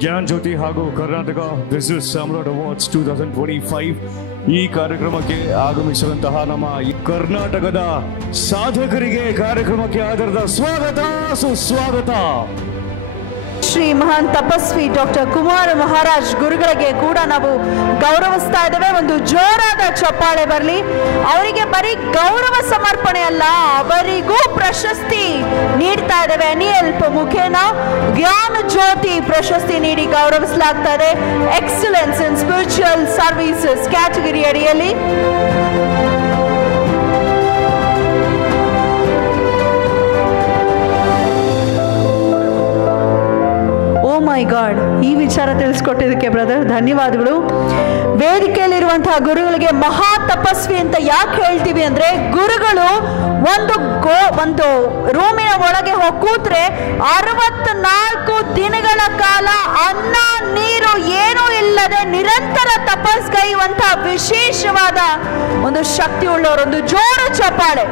ಜ್ಞಾನ್ ಜ್ಯೋತಿ ಹಾಗೂ ಕರ್ನಾಟಕ ಬಿಸಿನೆಸ್ ಸಾಮ್ರಾಟ್ ಅವಾರ್ಡ್ಸ್ 2025 ಈ ಕಾರ್ಯಕ್ರಮಕ್ಕೆ ಆಗಮಿಸಿರುವಂತಹ ನಮ್ಮ ಕರ್ನಾಟಕದ ಸಾಧಕರಿಗೆ ಕಾರ್ಯಕ್ರಮಕ್ಕೆ ಆಧಾರದ ಸ್ವಾಗತ ಸುಸ್ವಾಗತ. ಶ್ರೀ ಮಹಾನ್ ತಪಸ್ವಿ ಡಾಕ್ಟರ್ ಕುಮಾರ ಮಹಾರಾಜ್ ಗುರುಗಳಿಗೆ ಕೂಡ ನಾವು ಗೌರವಿಸ್ತಾ ಇದ್ದೇವೆ. ಒಂದು ಜೋರಾದ ಚಪ್ಪಾಳೆ ಬರಲಿ. ಅವರಿಗೆ ಬರೀ ಗೌರವ ಸಮರ್ಪಣೆ ಅಲ್ಲ, ಅವರಿಗೂ ಪ್ರಶಸ್ತಿ ನೀಡ್ತಾ ಇದ್ದೇವೆ. NELP ಮುಖೇನ ಜ್ಞಾನ ಜ್ಯೋತಿ ಪ್ರಶಸ್ತಿ ನೀಡಿ ಗೌರವಿಸಲಾಗ್ತಾ ಇದೆ. ಎಕ್ಸಲೆನ್ಸ್ ಇನ್ ಸ್ಪಿರಿಚುವಲ್ ಸರ್ವಿಸಸ್ ಕ್ಯಾಟಗರಿ ಅಡಿಯಲ್ಲಿ ಮೈ ಗಾಡ್, ಈ ವಿಚಾರ ತಿಳಿಸ್ಕೊಟ್ಟಿದ್ದಕ್ಕೆ ಬ್ರದರ್ ಧನ್ಯವಾದಗಳು. ವೇದಿಕೆಯಲ್ಲಿರುವಂತಹ ಗುರುಗಳಿಗೆ ಮಹಾ ತಪಸ್ವಿ ಅಂತ ಯಾಕೆ ಹೇಳ್ತೀವಿ ಅಂದ್ರೆ, ಗುರುಗಳು ಒಂದು ರೂಮಿನ ಒಳಗೆ ಹೋಗಿ ಕೂತ್ರೆ 64 ದಿನಗಳ ಕಾಲ ಅನ್ನ ನೀರು ಏನೂ ಇಲ್ಲದೆ ನಿರಂತರ ತಪಸ್ಗೈಯುವಂತಹ ವಿಶೇಷವಾದ ಒಂದು ಶಕ್ತಿ ಉಳ್ಳವರು. ಒಂದು ಜೋರು ಚಪ್ಪಾಳೆ.